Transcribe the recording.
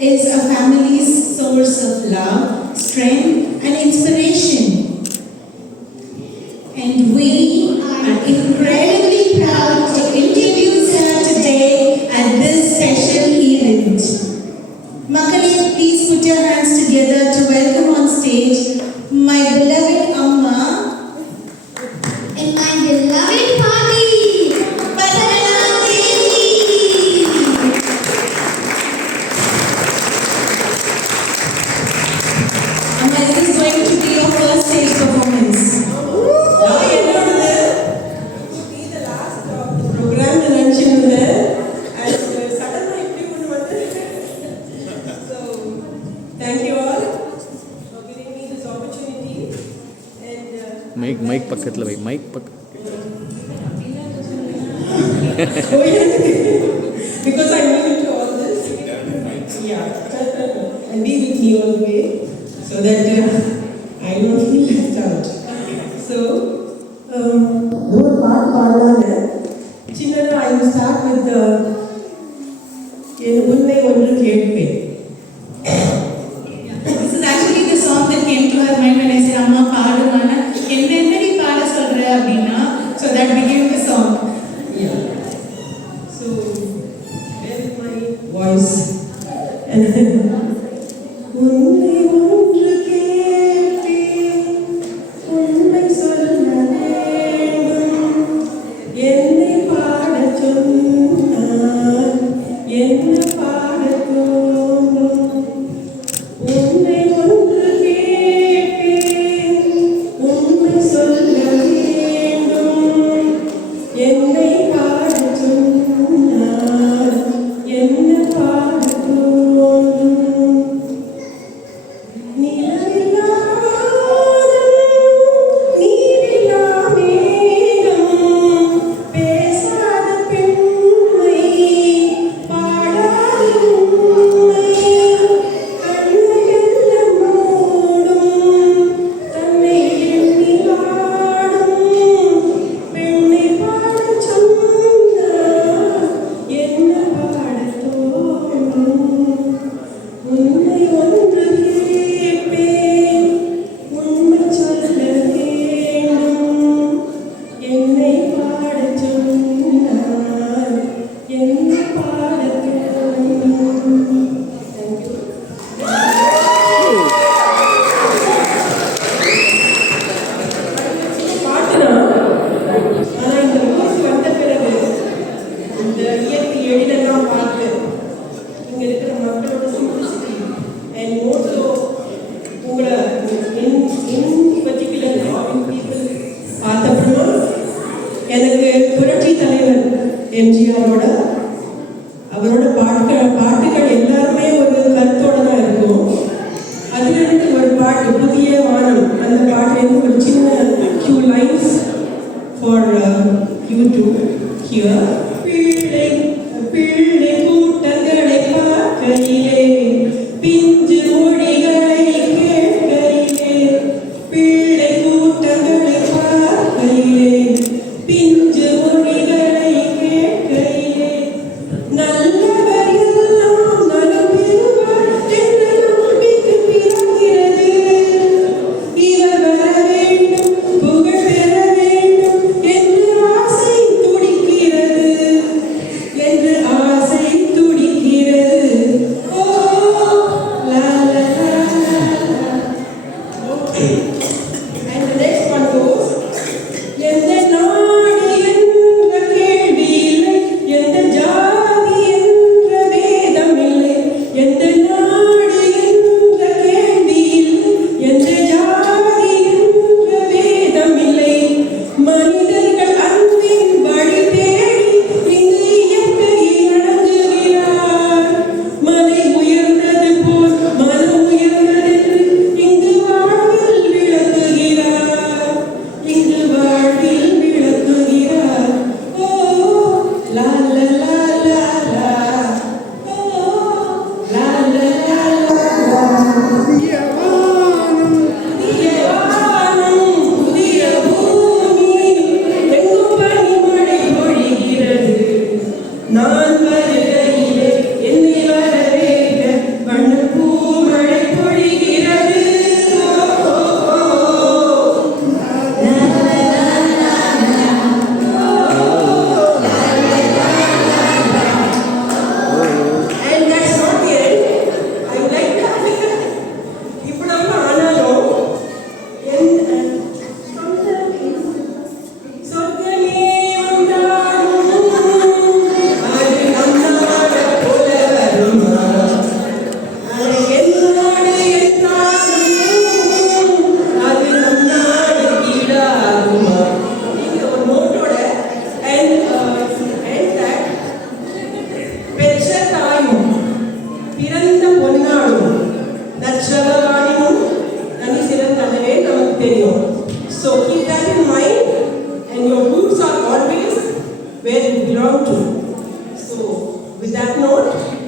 is a family's source of love, strength, and inspiration. And we are incredibly proud to introduce her today at this special event. Makale, please put your hands together to welcome on stage my beloved Amma and my beloved Bobby, Padana Devi. Amma, this is going to be your first stage performance. Mike பக்கத்தில் வை mike பக்கம் because I'm new to all this. Yeah. And be with me all the way so that I don't feel left out. So, ஒரு பாட்டு பாடலாங்க. சின்னதா I will start with என் உன்னை ஒன்று கேட்பேன். This is actually the song that came to her mind when I said, Amma, paadumana. Endendadi paada solra appadina. So that became the song. Yeah. So, where is my voice? உன்னை ஒன்று கேட்பேன், உண்மை சொல்ல வேண்டும், என்னை பாடச் சொன்னால் என்ன பாடத் தோன்றும்? உன்னை ஒன்று கேட்பேன், உண்மை சொல்ல வேண்டும், என்னை பாடச் சொன்னால் என்ன பாடத் தோன்றும்? நிலவில்லா நீரில்லா மேகம், பேசாத பெண்மை, பாடாத உண்மை, கண்ணையெல்லாம் மூடும், தன்னை எண்ணி வாடும், பெண்ணை பாடச் சொன்னால் என்ன பாடத் தோன்றும்? உன்னை ஒன்று கேட்பேன், உண்மை சொல்ல வேண்டும், என்னை பாடச் சொன்னால் என்ன பாடத் தோன்றும்? பாட்டுதான். ஆனா இந்த ஊருக்கு வந்த பிறகு இந்த இயற்கை எழிலெல்லாம் பார்த்து இங்க இருக்கிற மக்களோட சிம்பிளிசிட்டி அண்ட் மோஸ்டோ உங்களை இன் பர்டிகுலர் பீப்புள் பார்த்தப்போ எனக்கு புரட்சி தலைவர் எம்ஜிஆரோட அவரோட பாட்டுகள் எல்லாருமே ஒரு கருத்தோட தான் இருக்கும். அதிலிருந்து ஒரு பாட்டு புதிய வானம், அந்த பாட்டிலிருந்து ஒரு சின்ன few lines for you to hear. பிள்ளை பிள்ளை கூட்டங்களை பார்க்கையிலே, பிஞ்சு மொழிகளை கேட்கையிலே, பிள்ளை கூட்டங்களை பார்க்கையிலே, பிஞ்சு மொழிகளை கேட்கையிலே, tenure. So keep that in mind, and your roots are always where you belong to. So with that note,